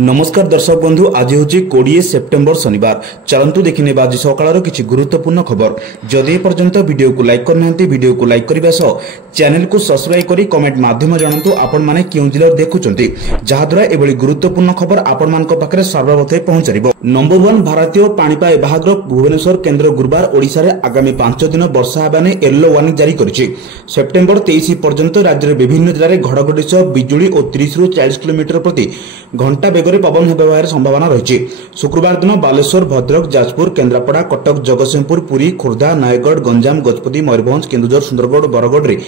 नमस्कार दर्शक बंधु, आज हूँ 20 सेप्टेम्बर शनिवार। चलतु देखने आज सकाल किसी गुरुत्वपूर्ण खबर। जदि पर्यंत वीडियो को लाइक करना वीडियो को लाइक करने सह चैनल को सब्सक्राइब कर कमेंट माध्यम जानतु आपण मैंने क्यों जिले देखुंट जहाद्वारा एभली गुरुत्वपूर्ण खबर आपण मान पाखे सर्वप्रथम पहुंच। नंबर 1 भारतीय पाणीपाग विभाग भुवनेश्वर केन्द्र गुरुवार ओडिशा रे आगामी 5 दिन वर्षा हेबा ने येलो वार्निंग जारी करिछि। सेप्टेम्बर 23 पर्यंत राज्य में विभिन्न जिले में घड़घड़ी सह बिजुली और 30 ରୁ 40 किलोमीटर प्रति घंटा बेगरे पवन हेबार संभावना रही। शुक्रवार दिन बालेश्वर, भद्रक, जाजपुर, केन्द्रापड़ा, कटक, जगतसिंहपुर, पुरी, खोर्धा, नयगढ़, गंजाम, गजपति, मयूरभंज, केन्दुझर, सुंदरगढ़, बरगढ़ में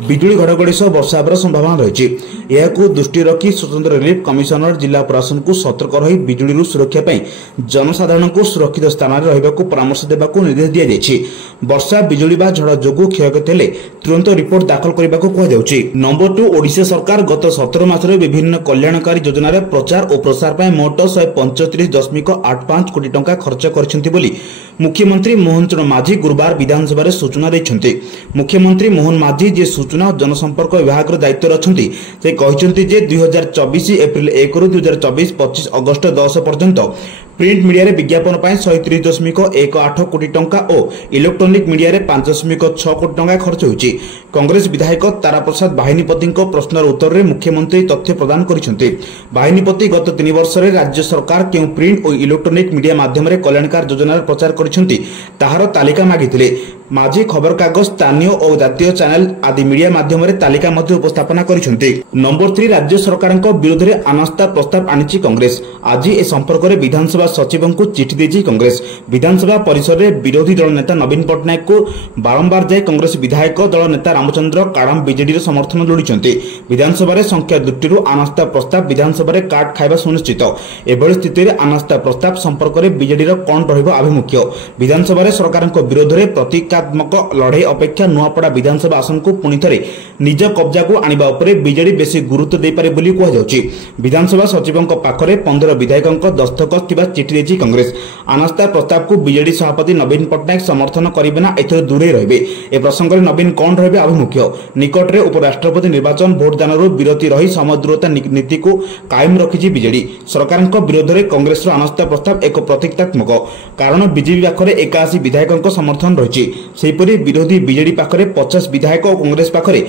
बिजुली घड़घड़ी सह वर्षा हेबार संभावना रही। यह दृष्टि रखी स्वतंत्र रिलीफ कमिशनर जिला प्रशासन को सतर्क रही बिजुली सुरक्षा जनसाधारण को सुरक्षित स्थान में रहिबाकु परामर्श देबाकु निर्देश दिया जायछि। वर्षा बिजुली बा झड़ जोगु क्षयक्षति हेले तुरंत रिपोर्ट दाखल करबाकु कहा जाउछि। नंबर 2 ओडिशा सरकार गत 17 मासरे विभिन्न कल्याणकारी योजना रे प्रचार और प्रसार पर मोट 135.85 कोटी टंका खर्च करछन्ति बोली मुख्यमंत्री मोहन चरण माझी गुरुवार विधानसभा सूचना दैछन्ति। मुख्यमंत्री मोहन माझी जे सूचना और जनसंपर्क विभाग दायित्व रछन्ति से कहिसन्ति जे 2024 एप्रिल 1 रु 2024 25 अगस्त 10 पर्यंत प्रिंट मीडिया रे विज्ञापन पाई 130.18 कोटी टंका और इलेक्ट्रोनिक मीडिया रे 5.6 कोटी टंका खर्च होइछि। कांग्रेस विधायक तारा प्रसाद बाहिनीपति प्रश्नर उत्तर में मुख्यमंत्री तथ्य प्रदान करिसन्ति। बाहिनीपति गत 3 वर्ष रे राज्य सरकार केउ प्रिंट और इलेक्ट्रोनिक मीडिया माध्यम रे कल्याणकारी योजना प्रचार करिसन्ति ताहार तालिका मागिथिले। माझी खबर कागज, स्थानीय और जातीय चैनल आदि मीडिया माध्यम रे तालिका मध्य उपस्थापना करिसन्ति। नंबर 3 राज्य सरकार विरुद्ध रे अनास्था प्रस्ताव आनिछि कांग्रेस। आज ए संपर्क में विधानसभा सचिव को चिठी देछि कांग्रेस। विधानसभा परिसर में विरोधी दल नेता नवीन पट्टनायक को बारंबार जाए कांग्रेस विधायक दल नेता रामचंद्र काड़ाम बीजेडी समर्थन लोड़िछन्ति। विधानसभा रे संख्या दृष्टि अनास्था प्रस्ताव विधानसभा रे काट खाइबा सुनिश्चित। एभली स्थिति में अनास्था प्रस्ताव संपर्क में बीजेडी कौन रहिबो आभिमुख्य। विधानसभा रे सरकार विरोध में प्रतीकात्मक लड़ाई अपेक्षा नुआपड़ा विधानसभा आसन को पुणी थे निज कब्जा को आनिबा उपरे बीजेडी बेसी गुरुत्व दे पारे बोली कहा जाउछि। विधानसभा सचिव पाखरे 15 विधायकों दस्तखत थिबा चिठी देछि कांग्रेस। अनास्था प्रस्ताव को बीजेडी सभापति नवीन पट्टनायक समर्थन करिबे ना एथर दूरे रहिबे। ए प्रसंग में नवीन कौन रहिबे आभिमुख्य। निकट में उपराष्ट्रपति निर्वाचन भोटदान विरति रही समदूरता नीति को कायम रखिछि बीजेडी। सरकार विरोध में कांग्रेस अनास्था प्रस्ताव एक प्रतीकात्मक कारण बीजेपी पाखरे 81 विधायकों समर्थन रही। सेहीपरि विरोधी बीजेडी पाखरे 50 विधायक और कांग्रेस पाखरे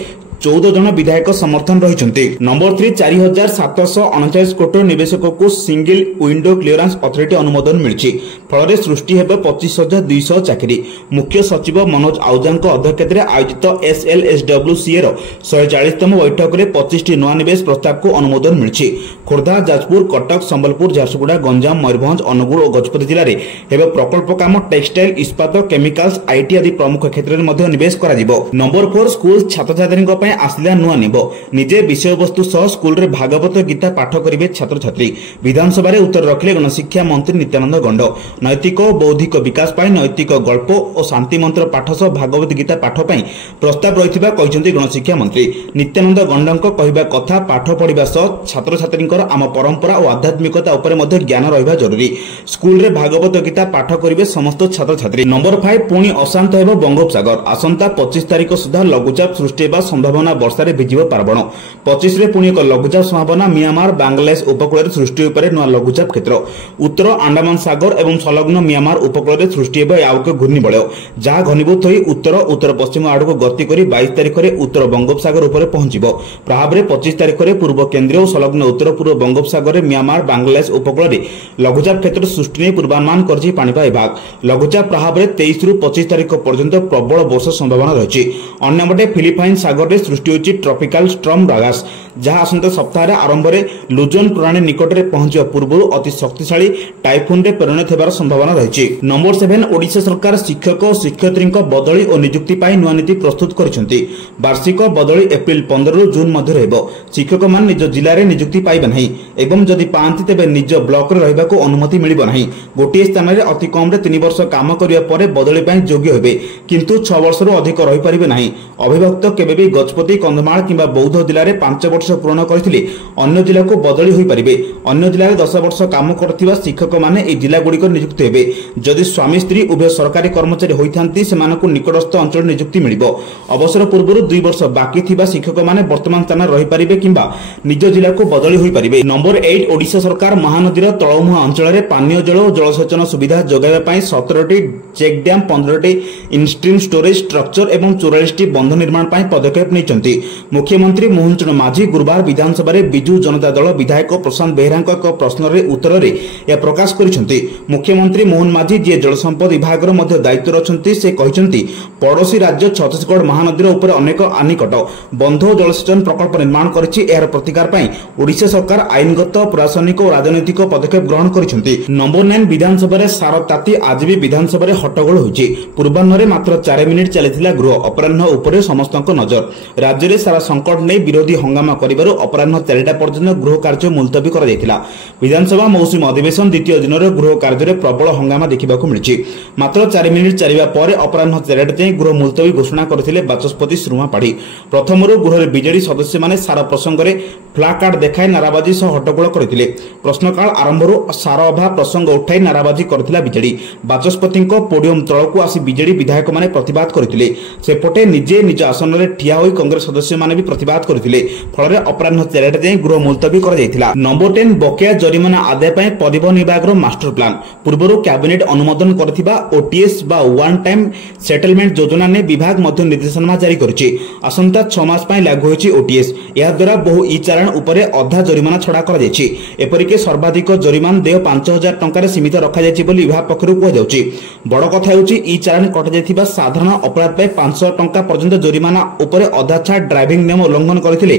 14 जन विधायक समर्थन रही। नंबर 3 4749 कोटी निवेशक को सिंगल विंडो क्लियरेंस अथॉरिटी अनुमोदन मिली। फल सृष्टि हेब 25,200 चाकरी। मुख्य सचिव मनोज आहुजा अध्यक्षता आयोजित SLSWCA 140तम बैठक में 25 टी नुआ निवेश प्रस्ताव को अनुमोदन मिली। खोर्धा, जाजपुर, कटक, संबलपुर, झारसुगुड़ा, गंजाम, मयूरभंज, अनुगुल और गजपति जिले में हेब प्रकल्प काम टेक्सटाइल, इस्पात, केमिकाल्स, आईटी आदि प्रमुख क्षेत्र में निवेश करा जिवो। नंबर 4 स्कूल छात्र छात्री आसिला नुआ निब निजे विषय वस्तु सह स्कूल रे भागवत गीता पाठ करिवे छात्र छात्री। विधानसभा रे उत्तर रखिले गणशिक्षा मंत्री नित्यानंद गंड। नैतिक और बौद्धिक विकास पाई नैतिक गल्प और शांति मंत्र पाठ सह भागवत गीता पाठ पाई प्रस्ताव रहिथिबा कहिसंती गणशिक्षा मंत्री नित्यानंद गंडक कहिबा कथा पाठ पढ़िबा सह छात्र छात्रींकर आम परंपरा और आध्यात्मिकता उपरे मध्ये ज्ञान रहिबा जरूरी। स्कूल रे भागवत गीता पाठ करिवे समस्त छात्र छात्री। नंबर 5 पुणी अशांत हेबो बंगोपसागर। आसंता 25 तारिख सुधा लघुचाप सृष्टि हेबा संभावना वर्षा रे भिजिबो पार्वण। 25 रे पुणी एक लघुचाप संभावना म्यांमार बांग्लादेश उपकूल सृष्टि उपरे नुआ लघुचाप क्षेत्र। उत्तर अंडमान सागर एवं संलग्न म्यांमार उपकूल सृष्टि हेबो आउक घूर्णिबलय जहा घनीभूत होई उत्तर उत्तर पश्चिम आड़ को गति करी 22 तारिख में उत्तर बंगोपसागर उपरे पहुंचिबो। प्रभाव में 25 तारिख में पूर्व केंद्रीय और संलग्न उत्तर पूर्व बंगोपसागर में म्यांमार बांग्लादेश उपकूल लघुचाप क्षेत्र सृष्टि नहीं पूर्वानुमान करछि पाणीपाग विभाग। लघुचाप प्रभाव में 23 ରୁ 25 तारिख पर्यंत प्रबल वर्षा संभावना रही। अन्यपटे फिलिपाइन सागर में सृष्टि होछि ट्रॉपिकल स्टॉर्म रागास जहां आसंता सप्ताह आरंभ में लुजोन प्रणाली निकट में पहुंचा पूर्व अति शक्तिशाली टाइफून रे परिणत होबार संभावना रही। नंबर 7 ओडिशा सरकार शिक्षक और शिक्षयित्री बदली और नियुक्ति पाई नुआ नीति प्रस्तुत करिसंती। वार्षिक बदली एप्रिल 15 ରୁ जून मध्य हेबो। शिक्षक मान निज जिले में नियुक्ति पाइबे नहीं एवं जदि पांती तेबे निज ब्लॉक रे रहिबाको अनुमति मिलिबो नहीं। गोटे स्थान में अति कम रे 3 वर्ष काम करिया परे बदली पाई योग्य हेबे किंतु 6 वर्ष रो अधिक रहि परिबे नहीं। अभिभक्त केबे भी गजपति, कंधमाल किंबा बौद्ध जिले में 5 वर्ष वर्ष पूर्ण करथिले अन्य जिला को बदली होई परिबे। अन्य जिले में 10 वर्ष काम करथिबा शिक्षक माने ए जिला गुड़िक नियुक्त हेबे। जदि स्वामी स्त्री उभय सरकारी कर्मचारी होइथांती सेमानकु निकटस्थ अंचल नियुक्ति मिलिबो। अवसर पूर्व 2 वर्ष बाकी थिबा शिक्षक माने वर्तमान स्थान रही परिबे किंबा निज जिला को बदली होई परिबे। नंबर 8 ओडिशा सरकार महानदीर तळमुहा अंचल रे पानीय जल और जलसेचन सुविधा जोगाइबा पई 17टी चेक डैम, 15टी इनस्ट्रीम स्टोरेज स्ट्रक्चर एवं 44टी बंध निर्माण पई पदक्षेप नैचंती। मुख्यमंत्री मोहन चरण माझी गुरुवार विधानसभा रे बिजू जनता दल विधायक प्रशांत बेहरांक एक प्रश्न रे उत्तर रे या प्रकाश करिसंती। मुख्यमंत्री मोहन माझी जे जल संपद विभाग रो मध्ये दायित्व रछंती से कहिसंती पड़ोसी राज्य छत्तीसगढ़ महानदीर ऊपर अनेक आनिकट बंध और जलसेचन प्रकल्प निर्माण करिछि। एहार प्रतिकार पई ओडिशा सरकार आईनगत, प्रशासनिक और राजनैतिक पदक्षेप ग्रहण करिसंती। नंबर 9 विधानसभा रे सारताती आज भी विधानसभा रे हट्टगोल होइछि। पूर्वाह्न मात्र 4 मिनिट चलिथिला गृह। अपराह्न उपरे समस्तक नजर। राज्य रे सारा संकट नै विरोधी हंगामा करिबारु अपराह्न 4टा पर्यंत गृह कार्य मुलतवी करा जायतिला। विधानसभा मौसुमी अधिवेशन द्वितीय दिन रे गृह कार्य रे प्रबल हंगामा देखिबाकू मिलिछि। मात्र 4 मिनिट चलिबा परे अपराह्न 4टा जाय गृह मुलतवी घोषणा करथिले बाचस्पति श्रुमा पाढ़ी। प्रथमरु गृह रे बीजेडी सदस्य माने सारा प्रसंग रे फ्लैग कार्ड देखाई नाराबाजी सह हट्टगोल करथिले। प्रश्नकाल आरंभरु सार अभाव प्रसंग उठाई नाराबाजी करथिला बीजेडी। बाचस्पति पोडियम तळकू आसी बीजेडी विधायक माने प्रतिवाद करथिले। सेपटे निजे निज आसन रे ठिया होई कांग्रेस सदस्य माने भी प्रतिवाद करथिले। फଳରେ अपराह्न 4टा जाय गृह मुलतवी कर जायतिला। नंबर 10 बकेया जरिमाना आदाय पई परिवहन विभाग रो मास्टर प्लान पूर्वरु कैबिनेट अनुमोदन करथिबा ओटीएस बा वन टाइम सेटलमेंट योजना ने विभाग मध्य निर्देशनामा जारी करिछि। आसंता 6 मास पई लागू होछि ओटीएस। या द्वारा बहु ई चालान उपरे अधा जरिमाना छडा कर जायछि। एपरिके सर्वाधिक जरिमाना देय 5000 टंका रे सीमित रखा जायछि बोली विभाग पक्षरु कहै जाउछि। बड़ कथा हेउछि ई चालान कट जायथिबा साधारण अपराध पई 500 टंका पर्यंत जरिमाना उपरे अधा छाड़ ड्राइविंग नियम उल्लंघन करथिले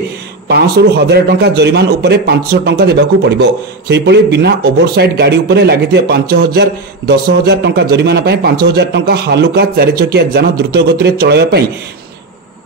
500 रु 1000 टंका जरिमाना उपरे 500 टंका देबाकू पड़िबो। सेहिपरि बिना ओवरसाइड गाड़ी उपरे लागिथिया 5000 10000 टंका जरिमाना पई 5000 टंका, हालुका 4 चकिया जान द्रुत गति रे चलाइबा पई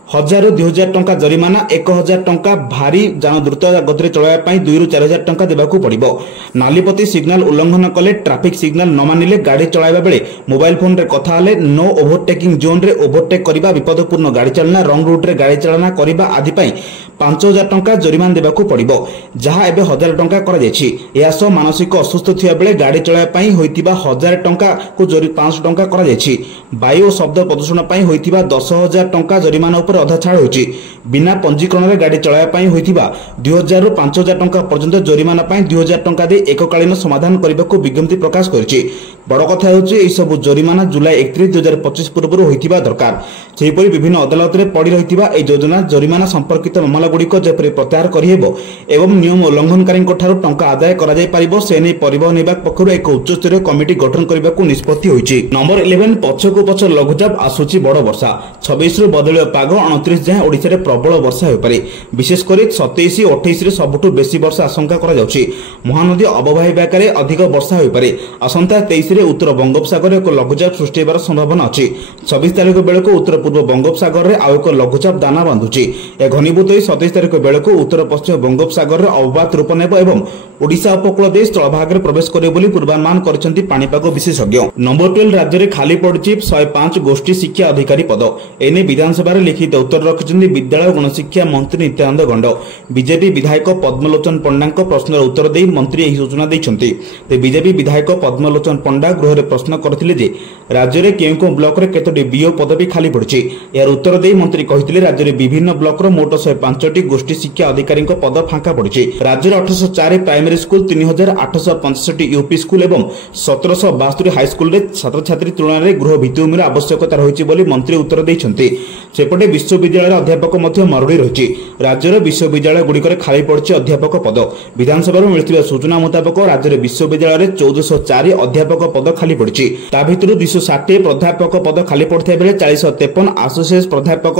1000 रु 2000 टंका जरिमाना, 1000 टंका भारी जान द्रुत गति रे चलाइबा पई 2 रु 4000 टंका देबाकू पड़िबो। नालीपति सिग्नल उल्लंघन कले, ट्रैफिक सिग्नल न मानिले गाड़ी चलाइबा बेले मोबाइल फोन रे कथा हले, नो ओवरटेकिंग जोन रे ओवरटेक करिबा, विपदपूर्ण गाड़ी चलना, रंग रूट रे गाड़ी चलना करिबा आदि पई 5000 टंका जरिमाना देबाकू पड़िबो, जहा एबे 1000 टंका कर जायछि। एया सो मानसिक असुस्थ थिया बेले गाड़ी चलाइबा पई होइतिबा 1000 टंका को 500 टंका कर जायछि। वायु और शब्द प्रदूषण पई होइतिबा 10000 टंका जरिमाना ऊपर अधा छाड़ होइछि। बिना पंजीकरण रे गाड़ी चलाइबा पई होइतिबा 2000 रु 5000 टंका पर्यंत जरिमाना पई 2000 टंका दे एककालीन समाधान करबाकू विज्ञप्ति प्रकाश करछि। बड़ कथा हेउछि एई सब जरिमाना जुलाई 31 2025 पूर्व होइतिबा दरकार। सेहिपरि विभिन्न अदालत रे पड़ी रहितिबा एई योजना जरिमाना संपर्कित मामला गुड़िक जेपरि प्रत्याहार करिहेबो एवं नियम उल्लंघनकारी टंका आदाय करा जाय पारिबो से नै परिवहन विभाग पक्षरु एक उच्च स्तरीय कमिटी गठन करबाकू निष्पत्ति होइछि। नंबर 11 पछकु पछ लघुचाप आसुछि बड़ वर्षा। 26 रु बदलियो पाग 29 जाय ओडिसा रे प्रबल वर्षा होय पारे। विशेष करी 27 28 रे सबटु बेसी वर्षा आशंका करा जाउछि। महानदी अववाही बेकारे अधिक वर्षा होय पारे। आसंता 23 रे उत्तर बंगोपसागर एक लघुचाप सृष्टि हेबार संभावना अछि। 26 तारिख बेलको उत्तर पूर्व बंगोपसागर रे आउ एक लघुचाप दाना बांधुछि। ए घनीभूत होई 27 तारिख बेलको उत्तर पश्चिम बंगोपसागर रे अवपात रूप नेब एवं ओडिशा उपकूल देश तळभाग रे प्रवेश करियो बोली पूर्वानुमान करछन्ति पाणीपाग विशेषज्ञ। नंबर 12 राज्य रे खाली पड़छि 105 गोष्ठी शिक्षा अधिकारी पद। एने विधानसभा रे लिखित उत्तर रखिछन्ति विद्यालय गणशिक्षा मंत्री नित्यानंद गंड। बीजेपी विधायक पद्मलोचन पंडाଙ୍କ प्रश्नर उत्तर देई मंत्री एही सूचना दैछन्ति। ते बीजेपी विधायक पद्मलोचन पंडा गृह रे प्रश्न करथिले जे राज्य रे केउ ब्लॉक रे केतोटी बीओ पदवी खाली पड़छि। यार उत्तर देई मंत्री कहिथिले राज्य रे विभिन्न ब्लॉक रो मोट 105टी गोष्ठी शिक्षा अधिकारी पद फांका पड़छि। राज्य रे 1804 प्राइमरी स्कूल, 3865 यूपी स्कूल एवं 1772 हाई स्कूल रे छात्र छात्री तुलना रे गृह भित्तिभूमिर आवश्यकता रहिछि बोली मंत्री उत्तर दैछन्ति। सेपटे विश्वविद्यालय अध्यापक मध्य मरुड़ी रहिछि। राज्य रे विश्वविद्यालय गुड़िकर खाली पड़छि अध्यापक पद। विधानसभा मिलथिबा सूचना मुताबिक राज्य रे विश्वविद्यालय रे 1404 अध्यापक पद खाली पड़छि। ता भितरु 260 प्राध्यापक पद खाली पड़थै बेले 453 एसोसिएट प्राध्यापक,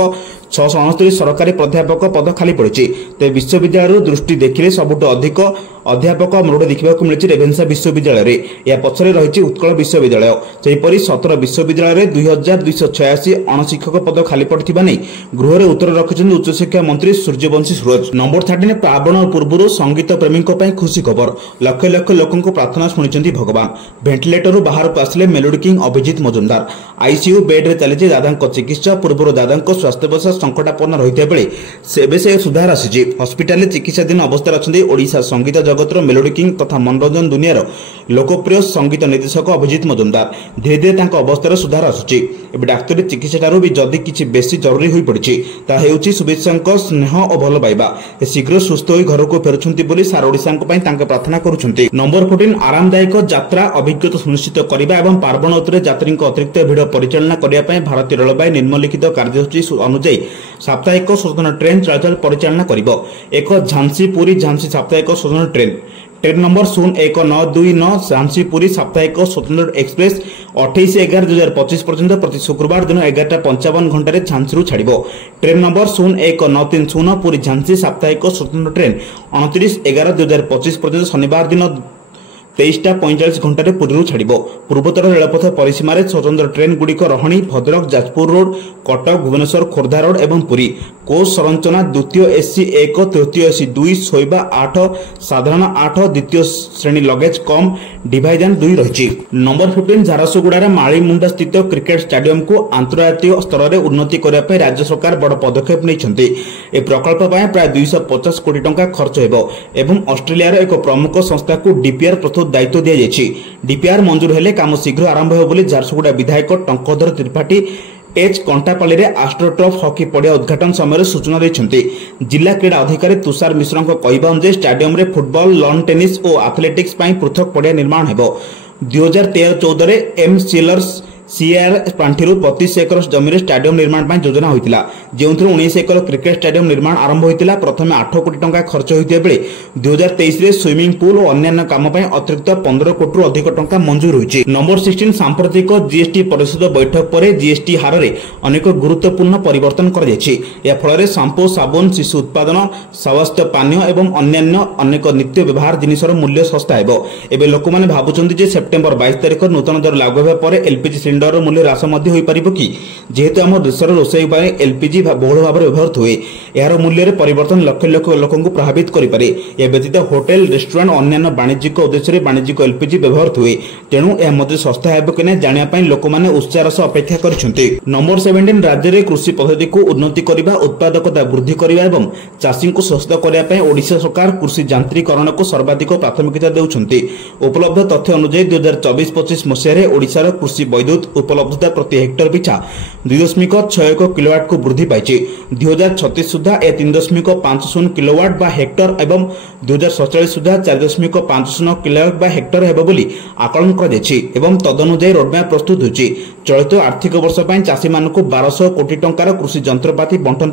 669 सरकारी प्राध्यापक पद खाली पड़छि। ते विश्वविद्यालय दृष्टि देखिले सबुठ अधिक अध्यापक मरुड़ देखा मिली रेभेन्सा विश्वविद्यालय रे। या पछरे रहिछि उत्कल विश्वविद्यालय। सेहिपरि 17 विश्वविद्यालय रे 2286 अणशिक्षक पद खाली पड़थिबा नै गृह रे उत्तर रखिछन्ति उच्च शिक्षा मंत्री सूर्यवंशी सूरज। नंबर 13 पावण पूर्व संगीत प्रेमी पई खुशी खबर। लक्ष लक्ष लोकंको प्रार्थना शुणिछन्ति भगवान। भेंटिलेटर बाहर को आसिले melody king Abhijit Abhijit Majumdar. ICU बेड्रे चली दादा चिकित्सा पूर्व दादा स्वास्थ्यावस्था संकटापन्न रही से सुधार आसी हस्पिटाल चिकित्साधीन अवस्था अच्छा ओडिशा संगीत जगतर मेलोडी किंग तथा मनोरंजन दुनियार लोकप्रिय संगीत निर्देशक अभिजित मजुमदार धीरे धीरे अवस्थार सुधार आसुची। डाक्तरी चिकित्सा भी जदि किसी बेसी जरूरी हो पड़ी शुभेच्छा स्नेह और भल पाइबा शीघ्र सुस्थ हो घर को फेरुंट सारा ओडिशा प्रार्थना करुंट। नंबर 14 आरामदायक यात्रा अभिज्ञता सुनिश्चित करने और पार्वण ऋतु यात्री अतिरिक्त भिड़ परिचालना करने भारतीय रेलवे निम्नलिखित कार्यसूची अनुଯାୟୀ साप्ताहिक स्वतंत्र ट्रेन चलाचल परिचालना करिबो। एक झांसी पुरी झांसी साप्ताहिक स्वतंत्र ट्रेन नंबर 01929 झांसी पुरी साप्ताहिक स्वतंत्र एक्सप्रेस 28/11/2025 पर्यंत प्रति शुक्रवार दिन 11:55 घंटे झांसी छाड़िबो। ट्रेन नंबर 01930 पुरी झांसी साप्ताहिक स्वतंत्र ट्रेन 29/11/2025 पर्यंत शनिवार दिन 23:45 घंटे पुरी छाड़िबो। पूर्वोत्तर रेलपथ परिसीमार स्वतंत्र ट्रेन गुड़िक रही भद्रक जाजपुर रोड कटक भुवनेश्वर खोर्धा रोड एवं पुरी कोच संरचना द्वितीय एसी 1 तृतीय एसी 2 शोइबा 8 साधारण 8 द्वितीय श्रेणी लगेज कम डिवाइजन 2 रही। नंबर 15 झारसुगुड़ार मालीमुंडा स्थित क्रिकेट स्टेडियम को अंतर्राष्ट्रीय स्तर में उन्नति करने राज्य सरकार बड़ पदक्षेप नहीं प्रकल्प प्राय 250 कोटी टंका खर्च एवं ऑस्ट्रेलिया एक प्रमुख संस्था को डीपीआर प्रस्तुत दायित्व दी जाएगी। डीपीआर मंजूर हेले काम शीघ्र आरंभ हो बोली झारसुगुड़ा विधायक टंकधर त्रिपाठी एच कंटापाली रे आस्ट्रोटर्फ हॉकी पड़िया उद्घाटन समय सूचना देते। जिला क्रीड़ा अधिकारी तुषार मिश्र कहवा अनुसार स्टेडियम रे फुटबॉल लॉन टेनिस और एथलेटिक्स पृथक पड़िया निर्माण हो। 2013-14 एम सीलर्स सीआर पांठि 25 एकर जमी स्टेडियम निर्माण योजना होता जो 19 एकर क्रिकेट स्टेडियम निर्माण आरंभ होता। प्रथम 8 कोटी टंका खर्च होता बेले 2023 में स्विमिंग पूल और अन्य काम अतिरिक्त 15 कोटी अधिक टंका मंजूर होती। नंबर 16 सांप्रतिक जीएसटी परिषद बैठक पर जीएसटी हार में अनेक गुरुत्वपूर्ण परिवर्तन कर शांपू साबुन शिशु उत्पादन स्वास्थ्य पानीय एवं अन्य अनेक नित्य व्यवहार जिनिसर मूल्य सस्ता एवं लोक मैंने भावुंट सेप्टेम्बर 22 तारिख नूतन दर लागू होगा पर एलपीजी सिलिंडर मूल्य ह्रास कि जेहेतु आम देशर रोषई एलपीजी बहुल भाव में व्यवहृत हुए यार मूल्य में परिवर्तन लक्ष लक्ष लोक प्रभावित करें। यह व्यतीत होटेल रेस्टोरेंट अन्य वाणिज्यिक उद्देश्य वाणिज्यिक एलपीजी व्यवहृत हुए तेणु यह सस्ता है कि जानापी लोक मैंने उत्साह सह अपेक्षा कर। नंबर 17 राज्य में कृषि पद्धति को उन्नति करने उत्पादकता वृद्धि करने और चाषी को सशक्त करने ओडिशा सरकार कृषि यांत्रिकरण को सर्वाधिक प्राथमिकता देउछन्ति। उपलब्ध तथ्य अनुसार 2024-25 मसीह ओडिशार कृषि वैद्युत उपलब्धता प्रति हेक्टर पिछा 2.61 किलोवाट को वृद्धि पाई। 2036 सुधा यह 3.50 किलोवाट बा हेक्टर एवं 2047 सुधा 4.50 किलोवाट बा हेक्टर हेबो बोली आकलन कर तदनुसार रोडमैप प्रस्तुत होची। चलित आर्थिक वर्ष चाषी मान 1200 कोटी टंकार कृषि जंत्रपाति बंटन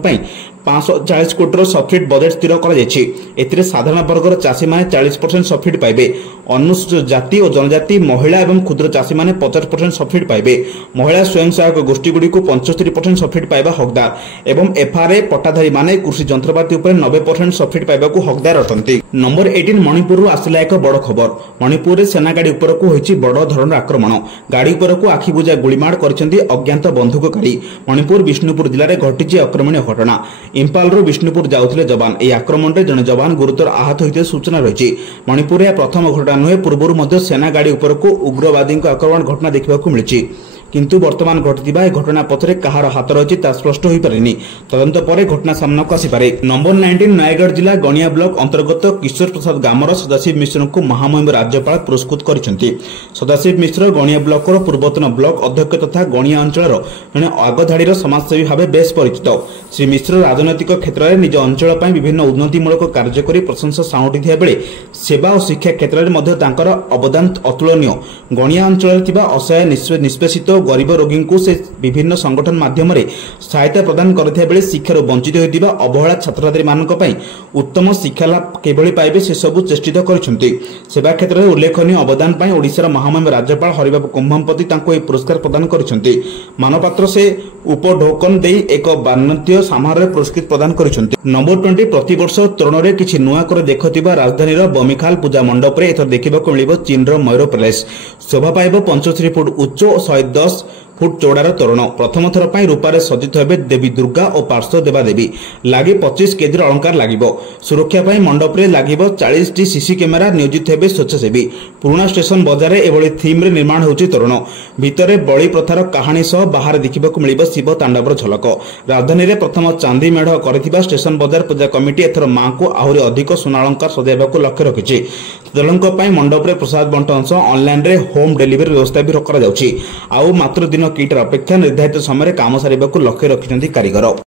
540 कोटी सब्सिडी बजेट स्थिर कर साधारण वर्गर चाषी मैंने 40% सब्सिडी पाइबे। अनुसूचित जाति और जनजाति महिला और क्षुद्र चाषी मैंने 50% सब्सिडी पाइबे। महिला स्वयं सहायक गोष्ठी गुड़ी को 75% सब्सिडी पाइबा हकदार एवं एफआरए पट्टाधारी माने कृषि जंत्रपाति 90% सब्सिडी पाइबा हकदार अटंती। नंबर 18 मणिपुर आसिला एक बड़ खबर। मणिपुर में सेना गाड़ी उपरक होइछि बड़ धरण आक्रमण। गाड़ी उपरक आखिबुझा गुलीमाड़ करछन्ती अज्ञात बंधुककारी। मणिपुर विष्णुपुर जिले में घटी आक्रमणीय घटना। इम्फाल विष्णुपुर जाउथिले जवान यह आक्रमण में जड़े जवान गुरुतर आहत होते सूचना रही। मणिपुर यह प्रथम घटना नुहे पूर्व सेना गाड़ी उपरक उग्रवादी आक्रमण घटना देखा मिली किंतु वर्तमान घटिया घटना पछरे कहार हाथ रही स्पष्ट हो पारेनि। तदंत पर घटना सामना आसीपे। नंबर 19 नयगढ़ जिला गणिया ब्लॉक अंतर्गत किशोर प्रसाद ग्रामर सदाशिव मिश्र को महामहिम राज्यपाल पुरस्कृत करछन्ति। सदाशिव मिश्र गणिया ब्लॉक पूर्वतन ब्लॉक अध्यक्ष तथा गणिया अंचल जड़े आगधाड़ी समाजसेवी भाव बेस परिचित। श्री मिश्र राजनैतिक क्षेत्र में निज अंचल विभिन्न उन्नतिमूलक कार्य कर प्रशंसा साउंटी बेले सेवा और शिक्षा क्षेत्र में अवदान अतुलनीय। गणिया अंचल असहाय निष्पेषित गरीब रोगी को से विभिन्न संगठन माध्यम सहायता प्रदान करथिया बेले शिक्षार वंचित होइतिबा अवहेला छात्र छात्री मानक पई उत्तम शिक्षा लाभ केभली पाइबे से सबु चेष्टित करछन्ति। सेवा क्षेत्र में उल्लेखनीय अवदान पई ओडिशार महामहिम राज्यपाल हरिबाबू कुंभमपति तांको ए पुरस्कार प्रदान करछन्ति। मानपात्र से उपढोकन देई एक वाणिज्य समारोह पुरस्कृत प्रदान करछन्ति। नंबर 20 प्रतिवर्ष तरुण रे किछि नुआ कर देखथिबा राजधानीर बमिखाल पूजा मंडप रे एथर देखिबाको मिलिबो चीनर मयूर पैलेस। शोभा पाइबो 75 फुट उच्च और 110 फुट चौड़ार तोरण प्रथम थर पर रूपारे सज्जित हेबे देवी दुर्गा और पार्श्व देवादेवी लगे 25 केजी अलंकार लगिबो। सुरक्षा पाई मंडप रे लगिबो 40 टी सीसी कैमेरा नियोजित हेबे स्वच्छासेवी। पुराना स्टेशन बजार एभली थीम रे निर्माण होउची तोरण भितरे बळी प्रथार कहानी सह बाहर देखिबाकू मिलिबो शिव तांडवर झलक। राजधानी रे प्रथम चांदी मेढ करथिबा स्टेशन बजार पूजा कमिटी एथर मां को आहुरी अधिक सोना अलंकार सजाइबाकू लक्ष्य रखिछि। श्रीलंका पाई मंडप रे प्रसाद बंटन सह ऑनलाइन रे होम डिलीवरी व्यवस्था भी करा जाउछि। आउ मात्र दिन किटर अपेक्षा निर्धारित समय काम सारिबाकू लक्ष्य रखिछन्ती कारीगर।